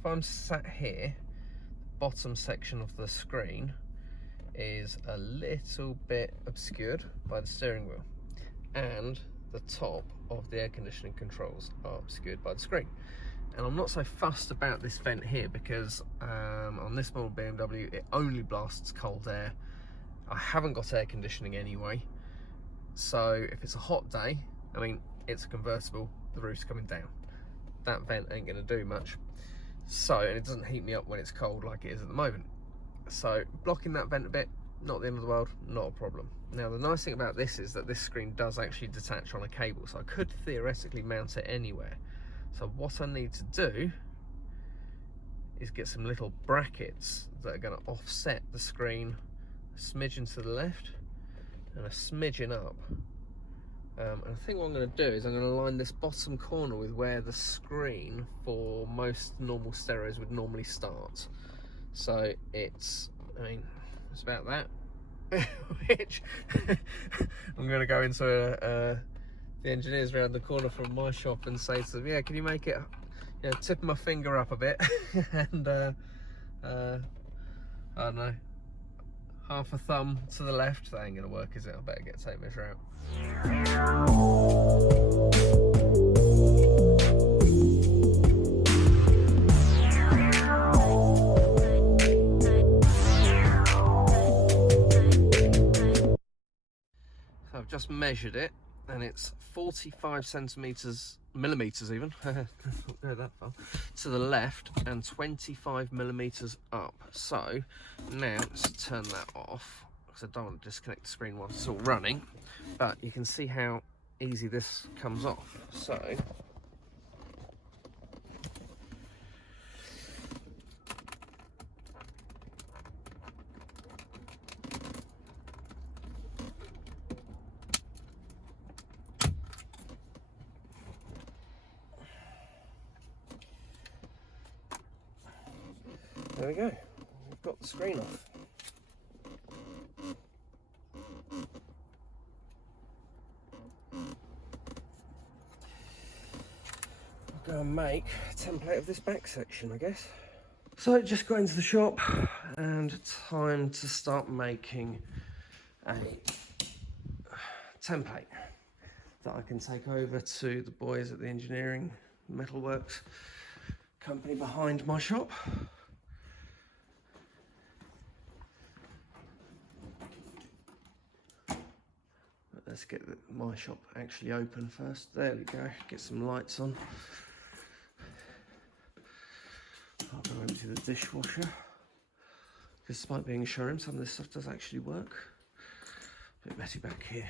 if I'm sat here, the bottom section of the screen is a little bit obscured by the steering wheel, and the top of the air conditioning controls are obscured by the screen. And I'm not so fussed about this vent here because on this model BMW it only blasts cold air. I haven't got air conditioning anyway, so if it's a hot day, I mean, it's a convertible, the roof's coming down, that vent ain't going to do much. So, and it doesn't heat me up when it's cold like it is at the moment. So blocking that vent a bit, not the end of the world, not a problem. Now the nice thing about this is that this screen does actually detach on a cable, so I could theoretically mount it anywhere. So what I need to do is get some little brackets that are going to offset the screen a smidgen to the left and a smidgen up. And I think what I'm going to do is I'm going to line this bottom corner with where the screen for most normal stereos would normally start. So it's, I mean, it's about that. Which I'm going to go into the engineers around the corner from my shop and say to them, yeah, can you make it, you know, tip my finger up a bit and I don't know, half a thumb to the left. That ain't going to work, is it? I better get a tape measure out. So I've just measured it and it's 45 millimeters even, not go that far, to the left and 25 millimeters up. So now let's turn that off because I don't want to disconnect the screen while it's all running, but you can see how easy this comes off. So there we go, we've got the screen off. I'll go and make a template of this back section, I guess. So just got into the shop and time to start making a template that I can take over to the boys at the engineering metalworks company behind my shop. Let's get my shop actually open first. There we go, get some lights on. I'll go empty the dishwasher. Despite being a showroom, some of this stuff does actually work. A bit messy back here.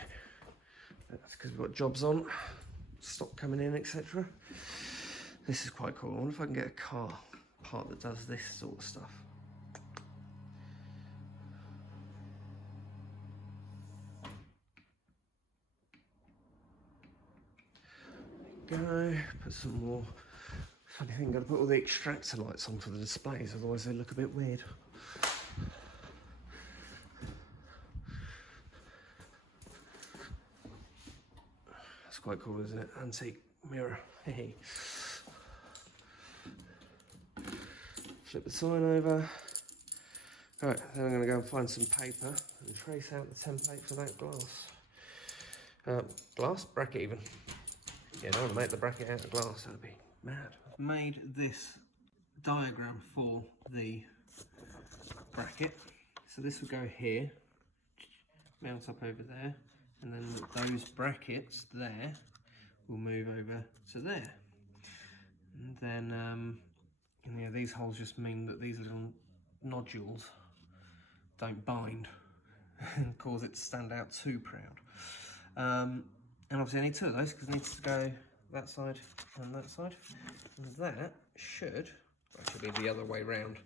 That's because we've got jobs on, stock coming in, etc. This is quite cool. I wonder if I can get a car part that does this sort of stuff. Go, put some more. Funny thing, gotta put all the extractor lights on for the displays, otherwise they look a bit weird. That's quite cool, isn't it? Antique mirror. Hey. Flip the sign over. Alright, then I'm gonna go and find some paper and trace out the template for that glass. Glass? Bracket even. Yeah, I don't want to make the bracket out of glass, that'd be mad. I've made this diagram for the bracket. So this will go here, mount up over there, and then those brackets there will move over to there. And then, yeah, these holes just mean that these little nodules don't bind and cause it to stand out too proud. And obviously I need two of those because it needs to go that side and that side. And that should, actually be the other way round,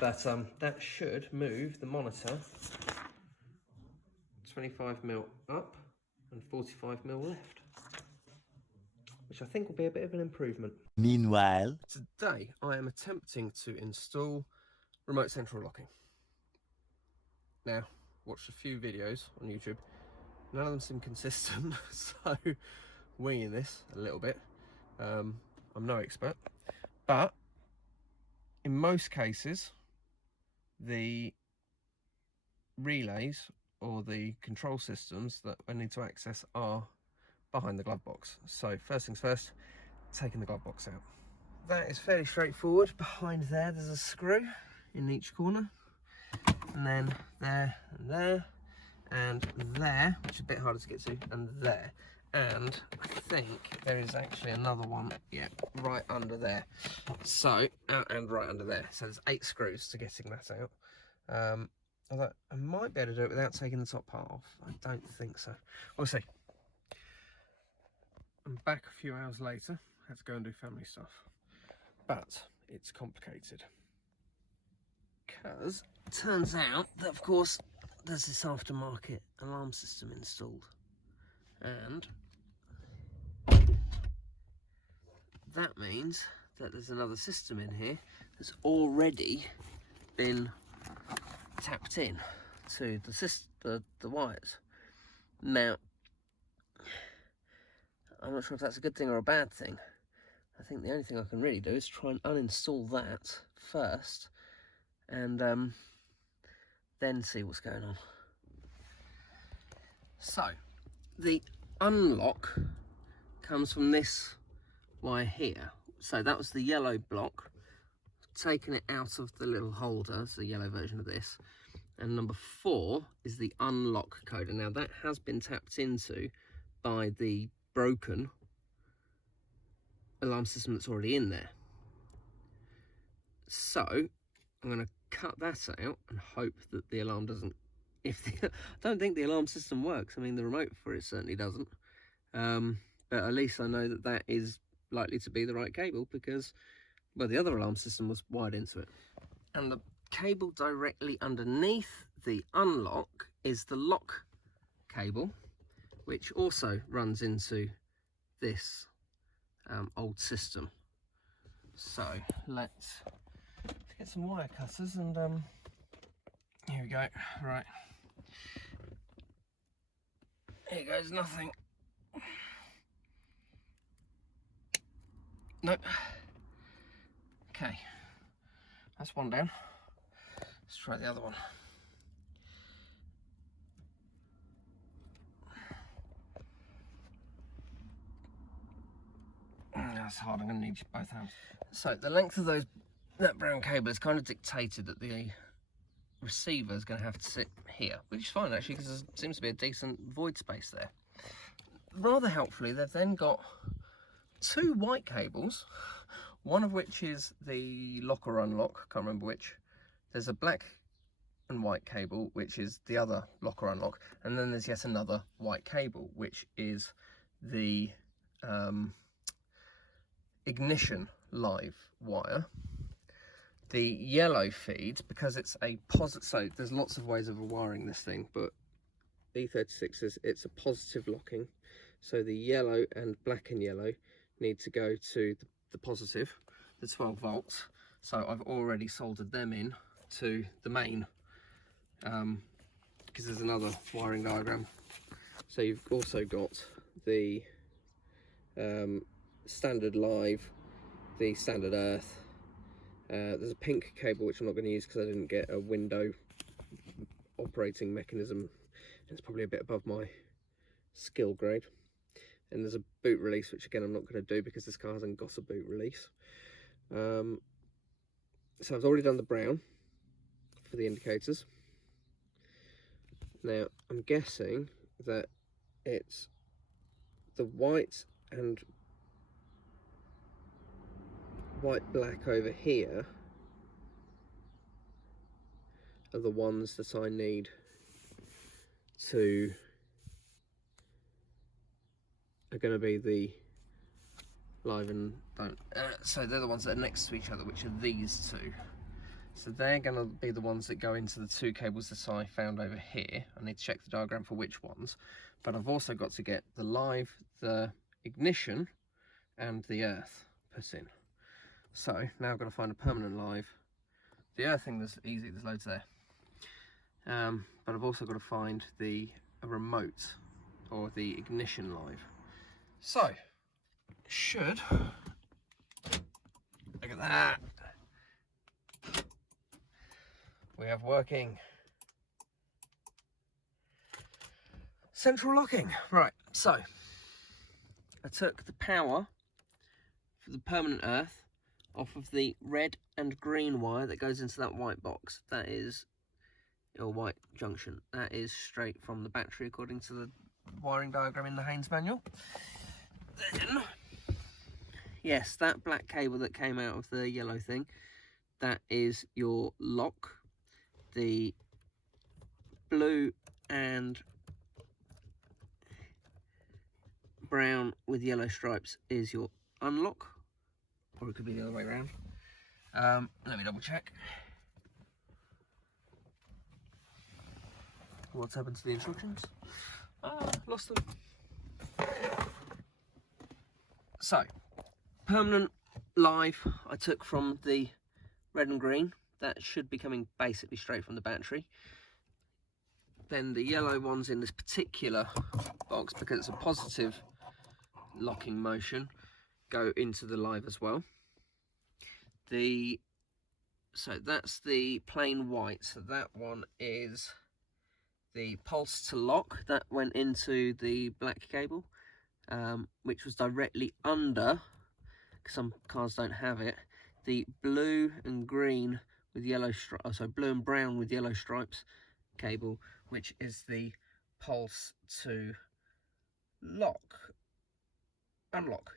but that should move the monitor 25mm up and 45mm left, which I think will be a bit of an improvement. Meanwhile, today I am attempting to install remote central locking. Now, watched a few videos on YouTube. None of them seem consistent, so winging this a little bit. I'm no expert, but in most cases, the relays or the control systems that I need to access are behind the glove box. So first things first, taking the glove box out. That is fairly straightforward. Behind there's a screw in each corner, and then there and there and there, which is a bit harder to get to, and there. And I think there is actually another one, yeah, right under there. So, and right under there. So there's 8 screws to getting that out. Although I might be able to do it without taking the top part off. I don't think so. We'll see. I'm back a few hours later. Had to go and do family stuff. But it's complicated. Because it turns out that, of course, there's this aftermarket alarm system installed. And that means that there's another system in here that's already been tapped in to the wires. Now, I'm not sure if that's a good thing or a bad thing. I think the only thing I can really do is try and uninstall that first, and then see what's going on. So, the unlock comes from this wire here. So that was the yellow block. Taken it out of the little holder, it's the yellow version of this. And number 4 is the unlock code. And now that has been tapped into by the broken alarm system that's already in there. So I'm going to cut that out and hope that the alarm doesn't, I don't think the alarm system works. I mean, the remote for it certainly doesn't. But at least I know that that is likely to be the right cable, because, well, the other alarm system was wired into it. And the cable directly underneath the unlock is the lock cable, which also runs into this old system. So let's get some wire cutters and here we go. Right, here goes nothing. Nope. Okay, that's one down. Let's try the other one. That's hard, I'm going to need both hands. So the length of that brown cable is kind of dictated that the receiver is going to have to sit here, which is fine actually, because there seems to be a decent void space there. Rather helpfully, they've then got 2 white cables, one of which is the lock or unlock, can't remember which. There's a black and white cable, which is the other lock or unlock, and then there's yet another white cable, which is the ignition live wire. The yellow feed, because it's a positive, so there's lots of ways of wiring this thing, but E36 it's a positive locking, so the yellow and black and yellow need to go to the positive, the 12 volts. So I've already soldered them in to the main, because there's another wiring diagram. So you've also got the standard live, the standard earth. There's a pink cable which I'm not going to use because I didn't get a window operating mechanism. It's probably a bit above my skill grade. And there's a boot release, which again I'm not going to do because this car hasn't got a boot release. So I've already done the brown for the indicators. Now I'm guessing that it's the white and white black over here are the ones that I need to are going to be the live and don't. So they're the ones that are next to each other, which are these 2. So they're going to be the ones that go into the 2 cables that I found over here. I need to check the diagram for which ones, but I've also got to get the live, the ignition and the earth put in. So now I've got to find a permanent live. The earth thing is easy, there's loads there. But I've also got to find a remote or the ignition live. So, should, look at that, we have working central locking. Right, so I took the power for the permanent earth off of the red and green wire that goes into that white box. That is your white junction. That is straight from the battery according to the wiring diagram in the Haynes manual. Then, yes, that black cable that came out of the yellow thing, that is your lock. The blue and brown with yellow stripes is your unlock, or it could be the other way around. Let me double check. What's happened to the instructions? Lost them. So, permanent live I took from the red and green. That should be coming basically straight from the battery. Then the yellow ones in this particular box, because it's a positive locking motion, go into the live as well. So that's the plain white. So that one is the pulse to lock. That went into the black cable, which was directly under, because some cars don't have it, the blue and green with yellow stripes, so blue and brown with yellow stripes cable, which is the pulse to unlock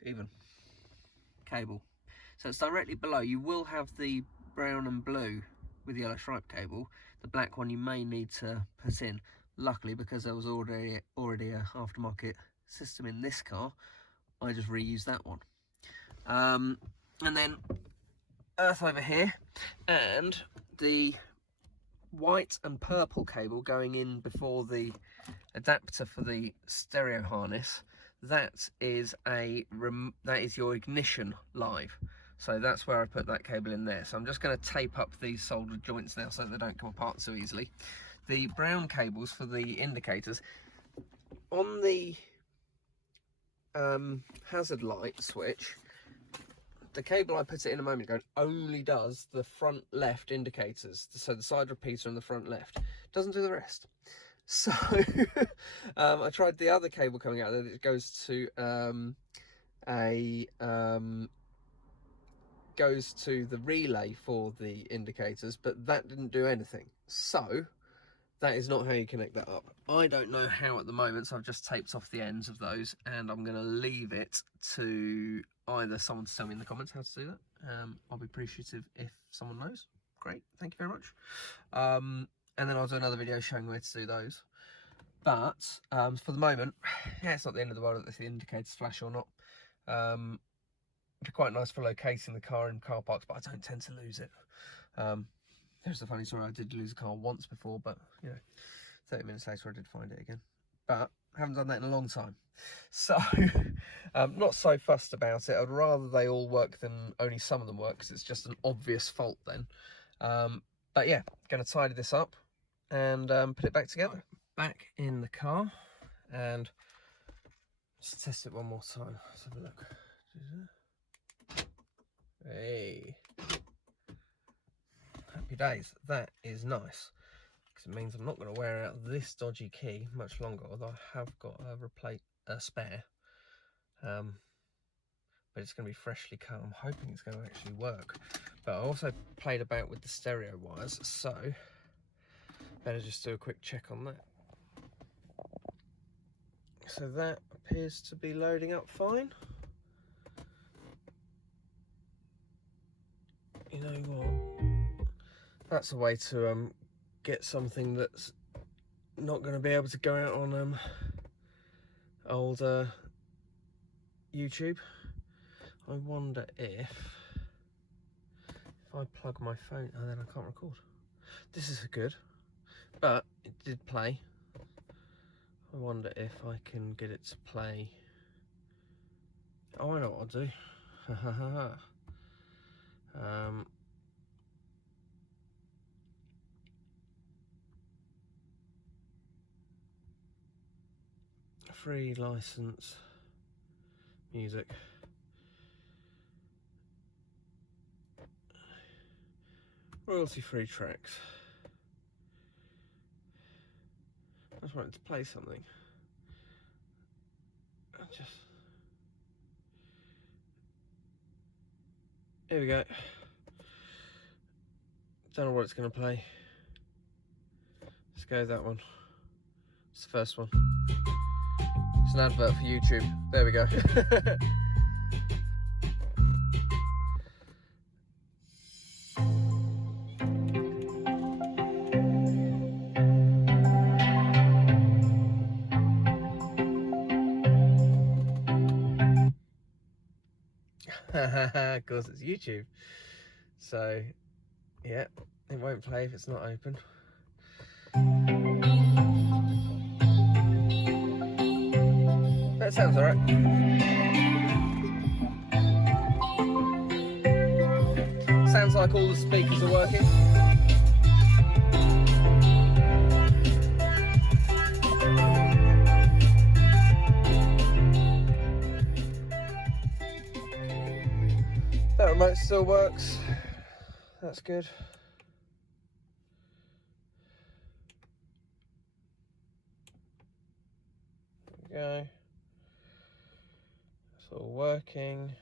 even cable. So it's directly below. You will have the brown and blue with yellow stripe cable. The black one you may need to put in. Luckily, because there was already a aftermarket system in this car, I just reused that one. And then earth over here, and the white and purple cable going in before the adapter for the stereo harness. That is your ignition live. So that's where I put that cable in there. So I'm just going to tape up these soldered joints now so that they don't come apart so easily. The brown cables for the indicators on the hazard light switch, the cable I put it in a moment ago only does the front left indicators, so the side repeater and the front left. Doesn't do the rest. So I tried the other cable coming out there that goes to goes to the relay for the indicators, but that didn't do anything. So that is not how you connect that up. I don't know how at the moment, so I've just taped off the ends of those, and I'm going to leave it to either someone to tell me in the comments how to do that. I'll be appreciative if someone knows. Great, thank you very much. And then I'll do another video showing where to do those. But for the moment, yeah, it's not the end of the world if the indicators flash or not. It'd be quite nice for locating the car in car parks, but I don't tend to lose it. There's the funny story, I did lose a car once before, but you know, 30 minutes later I did find it again. But I haven't done that in a long time. So, not so fussed about it. I'd rather they all work than only some of them work, because it's just an obvious fault then. But yeah, going to tidy this up and put it back together. Back in the car, and let's test it one more time. Let's have a look. Hey. Happy days. That is nice, because it means I'm not going to wear out this dodgy key much longer, although I have got a spare, but it's going to be freshly cut. I'm hoping it's going to actually work, but I also played about with the stereo wires, so better just do a quick check on that. So that appears to be loading up fine. You know what? That's a way to get something that's not going to be able to go out on old YouTube. I wonder if I plug my phone, oh, then I can't record. This is good, but it did play. I wonder if I can get it to play. Oh, I know what I'll do. Free license music. Royalty free tracks. just wanted to play something. Here we go. Don't know what it's going to play. Let's go with that one. It's the first one. It's an advert for YouTube. There we go. Of course it's YouTube. So, yeah, it won't play if it's not open. That sounds alright. Sounds like all the speakers are working. That remote still works. That's good. There we go. It's all working.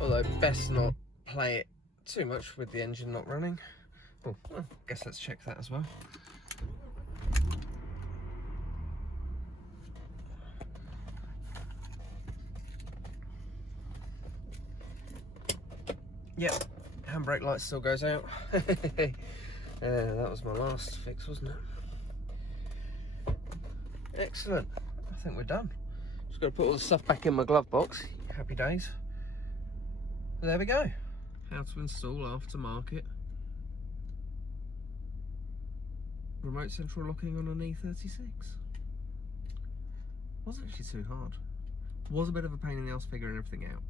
Although best not play it too much with the engine not running. Oh, well, I guess let's check that as well. Yep, handbrake light still goes out. That was my last fix, wasn't it? Excellent. I think we're done. Just got to put all the stuff back in my glove box. Happy days. There we go. How to install aftermarket remote central locking on an E36. Wasn't actually too hard. Was a bit of a pain in the ass figuring everything out.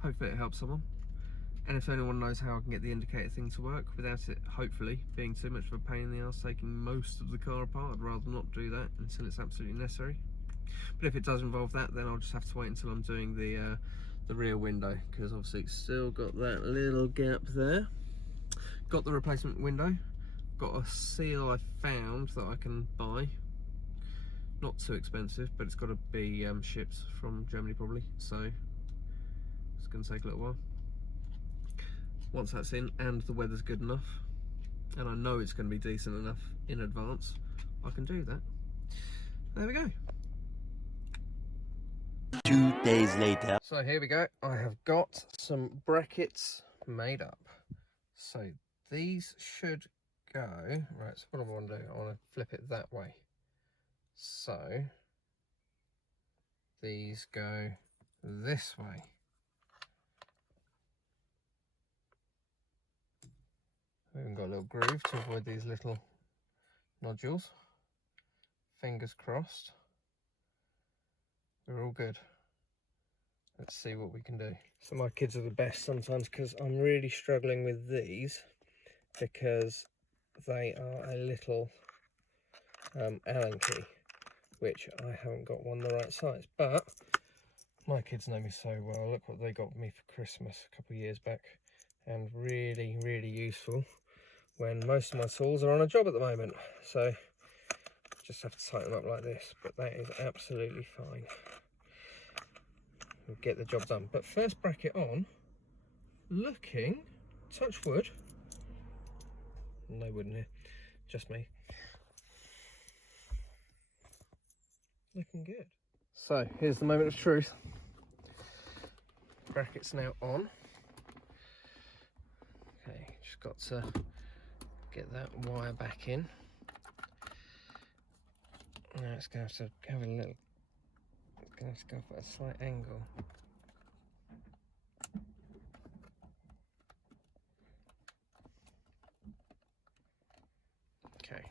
Hopefully it helps someone. And if anyone knows how I can get the indicator thing to work without it, hopefully, being too much of a pain in the ass taking most of the car apart, I'd rather not do that until it's absolutely necessary. But if it does involve that, then I'll just have to wait until I'm doing the rear window, because obviously it's still got that little gap there. Got the replacement window. Got a seal I found that I can buy. Not too expensive, but it's got to be shipped from Germany probably, so it's going to take a little while. Once that's in and the weather's good enough, and I know it's going to be decent enough in advance, I can do that. There we go. 2 days later. So here we go. I have got some brackets made up. So these should go, right, so what do I want to do? I want to flip it that way. So these go this way. We've even got a little groove to avoid these little nodules. Fingers crossed. We're all good. Let's see what we can do. So my kids are the best sometimes, because I'm really struggling with these because they are a little Allen key, which I haven't got one the right size. But my kids know me so well. Look what they got me for Christmas a couple of years back, and really, really useful when most of my tools are on a job at the moment. So just have to tighten them up like this, but that is absolutely fine. We'll get the job done. But first bracket on, looking, touch wood, no wood in here, just me, looking good. So here's the moment of truth. Bracket's now on. Okay, just got to get that wire back in. Now it's going to have to have a little, it's going to have to go off at a slight angle. Okay.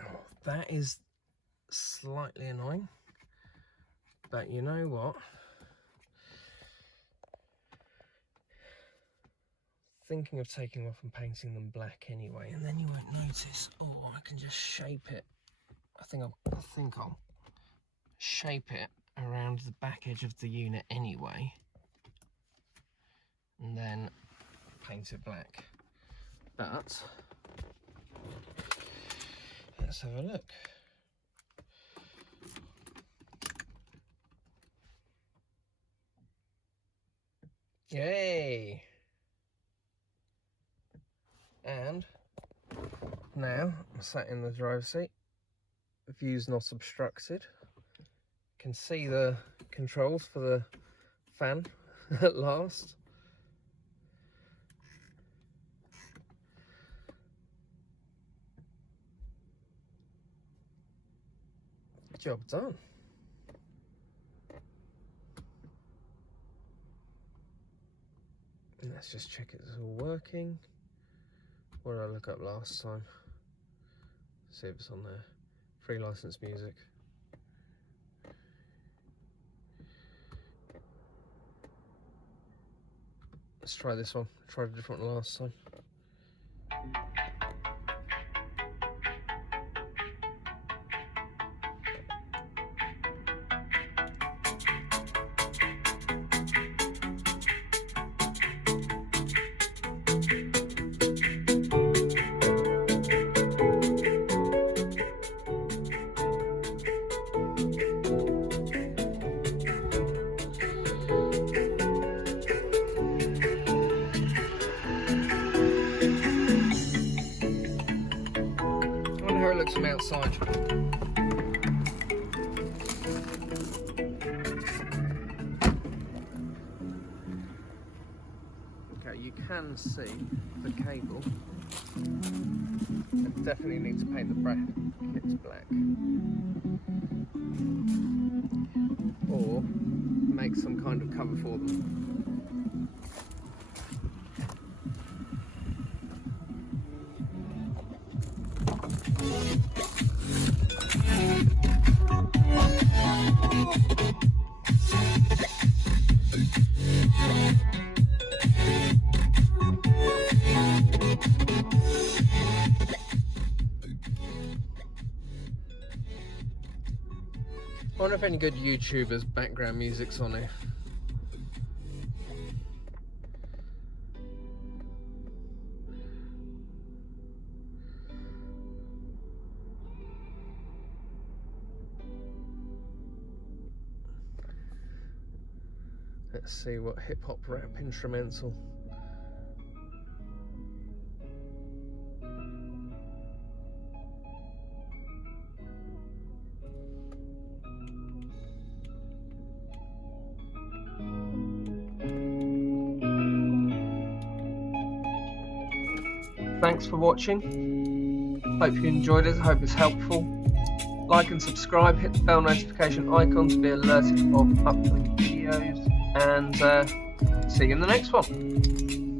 Oh, that is slightly annoying, but you know what? Thinking of taking off and painting them black anyway, and then you won't notice. Oh, I can just shape it. I think I'll shape it around the back edge of the unit anyway, and then paint it black. But let's have a look. Yay! And now I'm sat in the driver's seat. The view's not obstructed. Can see the controls for the fan at last. Job done. And let's just check it's all working. What did I look up last time? See if it's on there. Free license music. Let's try this one. Tried a different one last time. How it looks from outside. Okay, you can see the cable. I definitely need to paint the brackets black, or make some kind of cover for them. I wonder if any good YouTubers' background music's on here. Let's see what hip hop rap instrumental. Thanks for watching. Hope you enjoyed it. Hope it's helpful. Like and subscribe. Hit the bell notification icon to be alerted of upcoming videos. And see you in the next one.